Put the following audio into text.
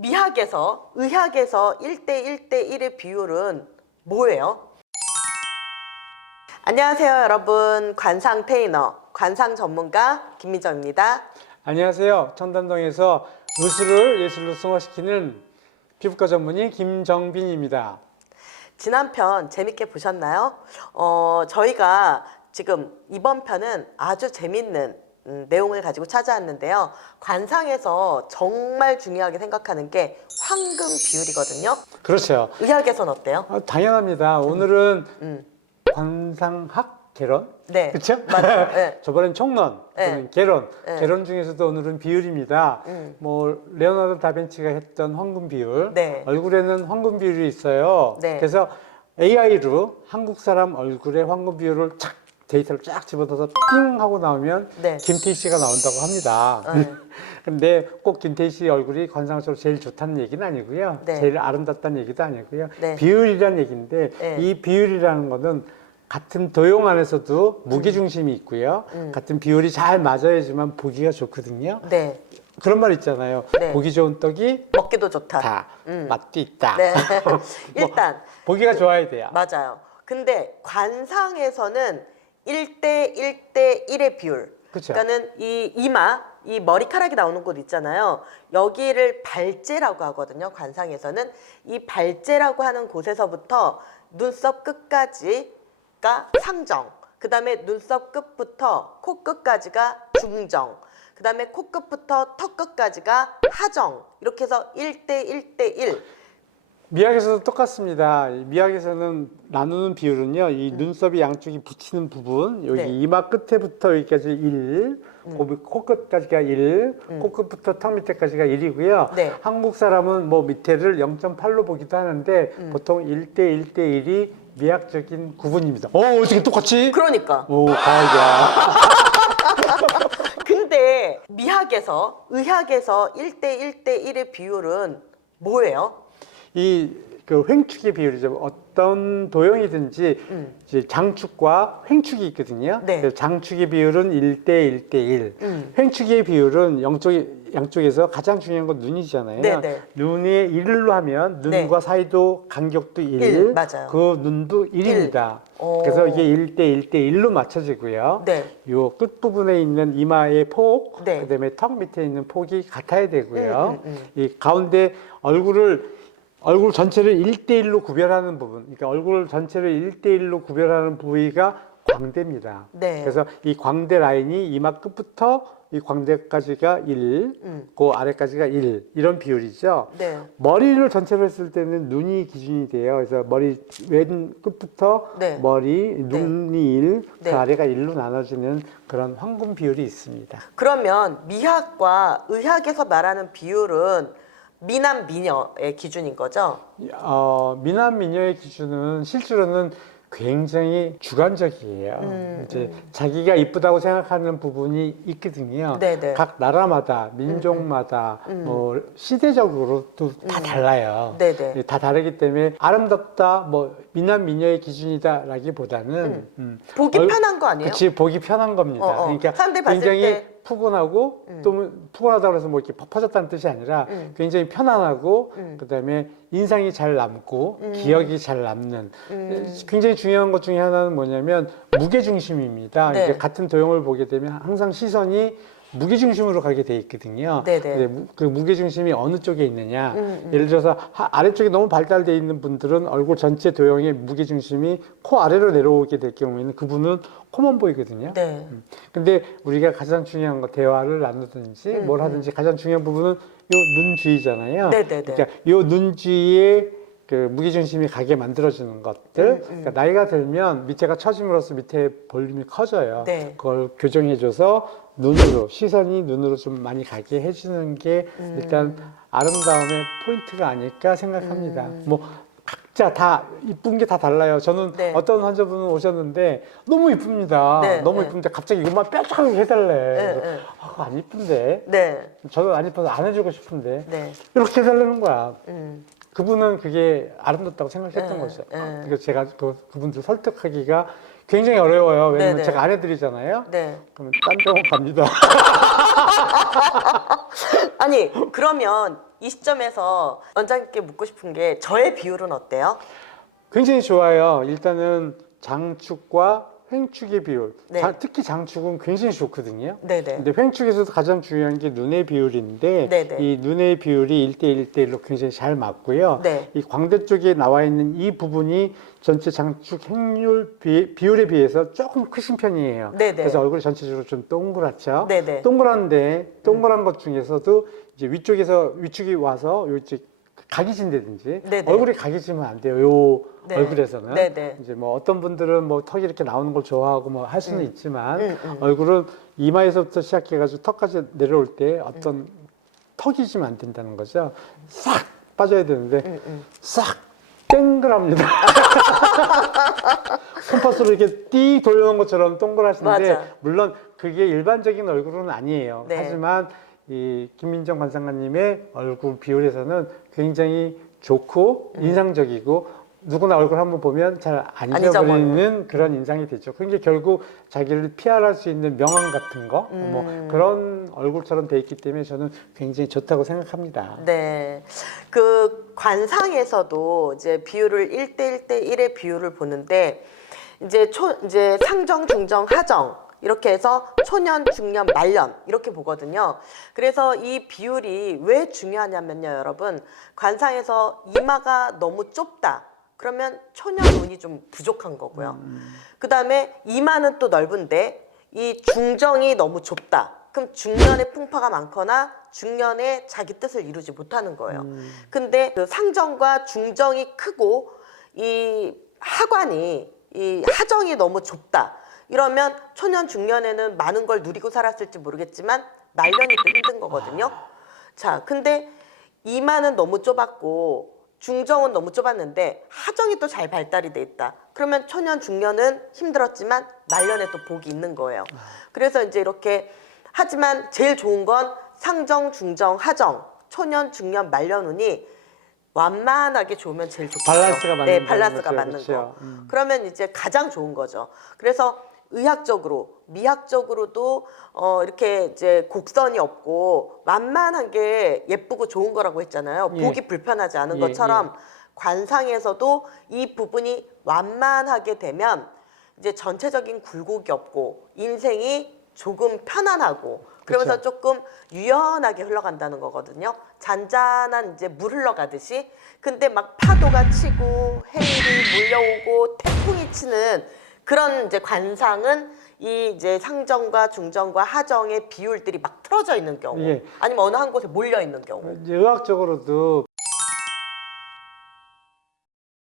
미학에서 의학에서 1대1대1의 비율은 뭐예요? 안녕하세요 여러분, 관상 테이너, 관상 전문가 김미정입니다. 안녕하세요. 청담동에서 의술을 예술로 승화시키는 피부과 전문의 김정빈입니다. 지난 편 재밌게 보셨나요? 저희가 지금 이번 편은 아주 재밌는 내용을 가지고 찾아왔는데요. 관상에서 정말 중요하게 생각하는 게 황금 비율이거든요. 그렇죠. 의학에선 어때요? 당연합니다. 오늘은 관상학 개론? 네. 그렇죠? 맞아요. 네. 저번엔 총론, 네. 저번엔 개론. 네. 개론 중에서도 오늘은 비율입니다. 뭐 레오나르도 다빈치가 했던 황금 비율. 네. 얼굴에는 황금 비율이 있어요. 네. 그래서 AI로 한국 사람 얼굴의 황금 비율을 착 데이터를 쫙 집어넣어서 띵 하고 나오면 네. 김태희 씨가 나온다고 합니다. 네. 근데 꼭 김태희 씨 얼굴이 관상적으로 제일 좋다는 얘기는 아니고요. 네. 제일 아름답다는 얘기도 아니고요. 네. 비율이라는 얘기인데 네. 이 비율이라는 거는 같은 도형 안에서도 무게중심이 있고요. 같은 비율이 잘 맞아야지만 보기가 좋거든요. 네. 그런 말 있잖아요. 네. 보기 좋은 떡이 먹기도 좋다. 다 맛도 있다. 네. 뭐, 일단 보기가 좋아야 돼요. 맞아요. 근데 관상에서는 1대1대1의 비율. 그쵸. 그러니까는 이 이마, 이 머리카락이 나오는 곳 있잖아요. 여기를 발제라고 하거든요. 관상에서는 이 발제라고 하는 곳에서부터 눈썹 끝까지가 상정. 그 다음에 눈썹 끝부터 코 끝까지가 중정. 그 다음에 코끝부터 턱 끝까지가 하정. 이렇게 해서 1대1대1. 미학에서도 똑같습니다. 미학에서는 나누는 비율은요, 이 눈썹이 양쪽이 붙이는 부분, 여기 네. 이마 끝에부터 여기까지 1, 코끝까지가 1, 코끝부터 턱 밑에까지가 1이고요. 네. 한국 사람은 뭐 밑에를 0.8로 보기도 하는데, 보통 1대1대1이 미학적인 구분입니다. 어떻게 똑같지? 그러니까. 오, 과학이야. 근데 미학에서 의학에서 1대1대1의 비율은 뭐예요? 그 횡축의 비율이죠. 어떤 도형이든지 이제 장축과 횡축이 있거든요. 네. 그래서 장축의 비율은 1대1대1. 횡축의 비율은 양쪽에서 가장 중요한 건 눈이잖아요. 네, 네. 눈에 1로 하면 눈과 네. 사이도 간격도 1, 일, 맞아요. 그 눈도 1입니다. 오. 그래서 이게 1대1대1로 맞춰지고요. 네. 요 끝부분에 있는 이마의 폭, 네. 그다음에 턱 밑에 있는 폭이 같아야 되고요. 이 가운데 얼굴 전체를 1대1로 구별하는 부분, 그러니까 얼굴 전체를 1대1로 구별하는 부위가 광대입니다. 네. 그래서 이 광대 라인이 이마 끝부터 이 광대까지가 1, 그 아래까지가 1, 이런 비율이죠. 네. 머리를 전체로 했을 때는 눈이 기준이 돼요. 그래서 머리 왼 끝부터 네. 머리, 눈이 1, 네. 그 아래가 1로 나눠지는 그런 황금 비율이 있습니다. 그러면 미학과 의학에서 말하는 비율은 미남 미녀의 기준인 거죠? 미남 미녀의 기준은 실제로는 굉장히 주관적이에요. 이제 자기가 이쁘다고 생각하는 부분이 있거든요. 네네. 각 나라마다, 민족마다, 뭐 시대적으로도 다 달라요. 네네. 다 다르기 때문에 아름답다, 뭐 미남 미녀의 기준이다라기보다는 보기 편한 거 아니에요? 그치, 보기 편한 겁니다. 그러니까 사람들이 봤을 굉장히 때 푸근하고 또 푸근하다고 해서 뭐 이렇게 퍼졌다는 뜻이 아니라 굉장히 편안하고 그다음에 인상이 잘 남고 기억이 잘 남는 굉장히 중요한 것 중에 하나는 뭐냐면 무게중심입니다. 네. 이게 같은 도형을 보게 되면 항상 시선이 무게중심으로 가게 돼 있거든요. 네네. 근데 그 무게중심이 어느 쪽에 있느냐. 예를 들어서 아래쪽이 너무 발달되어 있는 분들은 얼굴 전체 도형의 무게중심이 코 아래로 내려오게 될 경우에는 그분은 코만 보이거든요. 네. 근데 우리가 가장 중요한 거 대화를 나누든지 뭘 하든지 가장 중요한 부분은 요 눈 주위잖아요. 네네네. 그러니까 요 눈 주위에 그 무게중심이 가게 만들어주는 것들. 그러니까 나이가 들면 밑에가 처짐으로써 밑에 볼륨이 커져요. 네. 그걸 교정해줘서 눈으로 시선이 눈으로 좀 많이 가게 해주는 게 일단 아름다움의 포인트가 아닐까 생각합니다. 뭐 각자 다 이쁜 게 다 달라요. 저는 네. 어떤 환자분은 오셨는데 너무 이쁩니다. 네, 너무 네. 이쁜데 갑자기 이것만 뾰족하게 해달래. 네. 안 이쁜데. 네. 저도 안 이뻐서 안 해주고 싶은데 네. 이렇게 해달라는 거야. 음. 그분은 그게 아름답다고 생각했던 네, 거죠. 네. 그래서 제가 그분들 설득하기가 굉장히 어려워요. 왜냐면 네, 네. 제가 안 해드리잖아요. 네. 그러면 딴 병원 갑니다. 아니 그러면 이 시점에서 원장님께 묻고 싶은 게 저의 비율은 어때요? 굉장히 좋아요. 일단은 장축과 횡축의 비율, 네. 특히 장축은 굉장히 좋거든요. 네네. 근데 횡축에서도 가장 중요한 게 눈의 비율인데 네네. 이 눈의 비율이 1대1, 1대1로 굉장히 잘 맞고요. 네. 이 광대 쪽에 나와 있는 이 부분이 전체 장축 횡률 비율에 비해서 조금 크신 편이에요. 네네. 그래서 얼굴이 전체적으로 좀 동그랗죠. 네네. 동그란데 동그란 것 중에서도 이제 위쪽에서 위축이 와서 요쪽 각이 진다든지 네네. 얼굴이 각이 지면 안 돼요. 요 네. 얼굴에서는 네네. 이제 뭐 어떤 분들은 뭐 턱이 이렇게 나오는 걸 좋아하고 뭐 할 수는 있지만 얼굴은 이마에서부터 시작해가지고 턱까지 내려올 때 어떤 턱이 지면 안 된다는 거죠. 싹 빠져야 되는데 싹 땡그랍니다. 콤파스로 이렇게 띠 돌려놓은 것처럼 동그라신데 맞아. 물론 그게 일반적인 얼굴은 아니에요. 네. 하지만 이 김민정 관상가님의 얼굴 비율에서는 굉장히 좋고 인상적이고 누구나 얼굴 한번 보면 잘 안 안 잊어버리는 잊어버리는. 그런 인상이 되죠. 그게 결국 자기를 PR할 수 있는 명함 같은 거, 뭐 그런 얼굴처럼 돼 있기 때문에 저는 굉장히 좋다고 생각합니다. 네. 그 관상에서도 이제 비율을 1대 1대 1의 비율을 보는데 이제 상정, 중정, 하정 이렇게 해서 초년, 중년, 말년 이렇게 보거든요. 그래서 이 비율이 왜 중요하냐면요, 여러분. 관상에서 이마가 너무 좁다. 그러면 초년 운이 좀 부족한 거고요. 그다음에 이마는 또 넓은데 이 중정이 너무 좁다. 그럼 중년에 풍파가 많거나 중년에 자기 뜻을 이루지 못하는 거예요. 근데 그 상정과 중정이 크고 이 하관이 이 하정이 너무 좁다. 이러면 초년 중년에는 많은 걸 누리고 살았을지 모르겠지만 말년이 또 힘든 거거든요. 자, 근데 이마는 너무 좁았고 중정은 너무 좁았는데 하정이 또 잘 발달이 돼 있다. 그러면 초년 중년은 힘들었지만 말년에 또 복이 있는 거예요. 그래서 이제 이렇게 하지만 제일 좋은 건 상정, 중정, 하정, 초년, 중년, 말년운이 완만하게 좋으면 제일 좋겠죠. 밸런스가 맞는 네, 밸런스가 거죠. 맞는 그렇죠. 거. 그러면 이제 가장 좋은 거죠. 그래서 의학적으로, 미학적으로도 이렇게 이제 곡선이 없고 완만한 게 예쁘고 좋은 거라고 했잖아요. 예. 보기 불편하지 않은 예, 것처럼 관상에서도 이 부분이 완만하게 되면 이제 전체적인 굴곡이 없고 인생이 조금 편안하고 그러면서 그쵸. 조금 유연하게 흘러간다는 거거든요. 잔잔한 이제 물 흘러가듯이. 근데 막 파도가 치고 해일이 몰려오고 태풍이 치는 그런 이제 관상은 이 이제 상정과 중정과 하정의 비율들이 막 틀어져 있는 경우, 예. 아니면 어느 한 곳에 몰려 있는 경우. 이제 의학적으로도